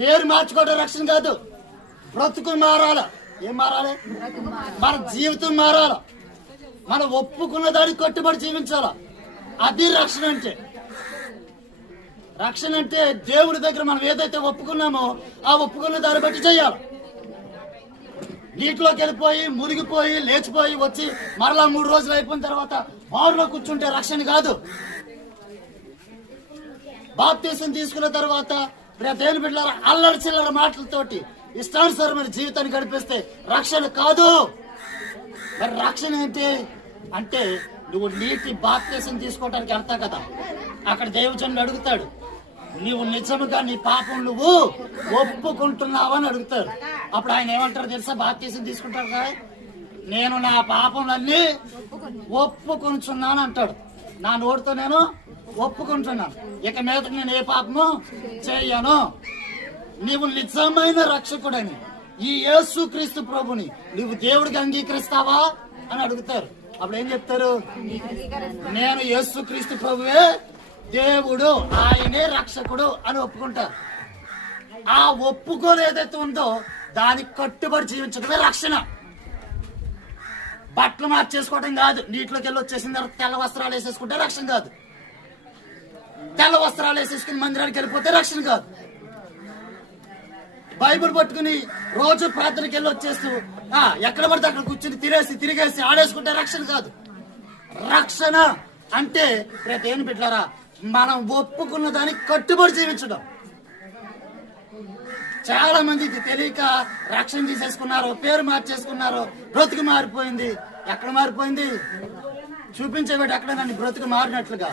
పేరు మార్చుకోవడం రక్షణ కాదు. బ్రతుకు మారాల. ఏం మారాలి? మన జీవితం మారాల. మనం ఒప్పుకున్న దానికి కట్టుబడి జీవించాల. అది రక్షణ అంటే. రక్షణ అంటే దేవుడి దగ్గర మనం ఏదైతే ఒప్పుకున్నామో ఆ ఒప్పుకున్న దాన్ని బట్టి చేయాలి. నీటిలోకి వెళ్ళిపోయి మునిగిపోయి లేచిపోయి వచ్చి మరలా మూడు రోజులు అయిపోయిన తర్వాత బారులో కూర్చుంటే రక్షణ కాదు. బాప్తీసం తీసుకున్న తర్వాత రేపు దేని బిడ్డలారా అల్లరి చిల్లర మాటలతోటి ఇష్టానుసారమైన జీవితాన్ని గడిపిస్తే రక్షణ కాదు. మరి రక్షణ ఏంటి? అంటే నువ్వు నీటి బాప్తీసం తీసుకోవడానికి వెళ్తా కదా? అక్కడ దేవజనుడు అడుగుతాడు నీవు నిజముగా నీ పాపం నువ్వు ఒప్పుకుంటున్నావని అడుగుతారు అప్పుడు ఆయన ఏమంటారు తెలుసా? బాప్తీసం తీసుకుంటారు కదా? నేను నా పాపములన్నీ ఒప్పుకొనుచున్నాను అంటాడు. నా నోటితో నేను ఒప్పుకుంటున్నాను. ఇక మీద నేను ఏ పాపము చేయను. నీవు నిజమైన రక్షకుడని. ఈ యేసు క్రీస్తు ప్రభుని నువ్వు దేవుడికి అంగీకరిస్తావా అని అడుగుతారు. అప్పుడు ఏం చెప్తారు? నేను యేసు క్రీస్తు ప్రభువే దేవుడు ఆయనే రక్షకుడు అని ఒప్పుకుంటారు. ఆ ఒప్పుకోలు ఏదైతే ఉందో దానికి కట్టుబడి జీవించడమే రక్షణ. బట్టలు మార్చేసుకోవడం కాదు. నీటిలోకి వెళ్ళి వచ్చేసిన తర్వాత తెల్ల వస్త్రాలు వేసేసుకుంటే రక్షణ కాదు. తెల్ల వస్త్రాలు వేసేసుకుని మందిరానికి వెళ్ళిపోతే రక్షణ కాదు. బైబిల్ పట్టుకుని రోజు ప్రార్థనకి వెళ్ళి వచ్చేస్తూ ఆ, ఎక్కడ పడితే అక్కడ కూర్చుని తిరేసి తిరిగేసి ఆడేసుకుంటే రక్షణ కాదు. రక్షణ అంటే రేపు ఏం పెట్టారా మనం ఒప్పుకున్న దానికి కట్టుబడి జీవించడం. చాలా మందికి తెలియక రక్షణ తీసేసుకున్నారు పేరు మార్చేసుకున్నారు బ్రతుకు మారిపోయింది. ఎక్కడ మారిపోయింది? చూపించేవాడు ఎక్కడ నన్ను బ్రతుకు మారినట్లుగా.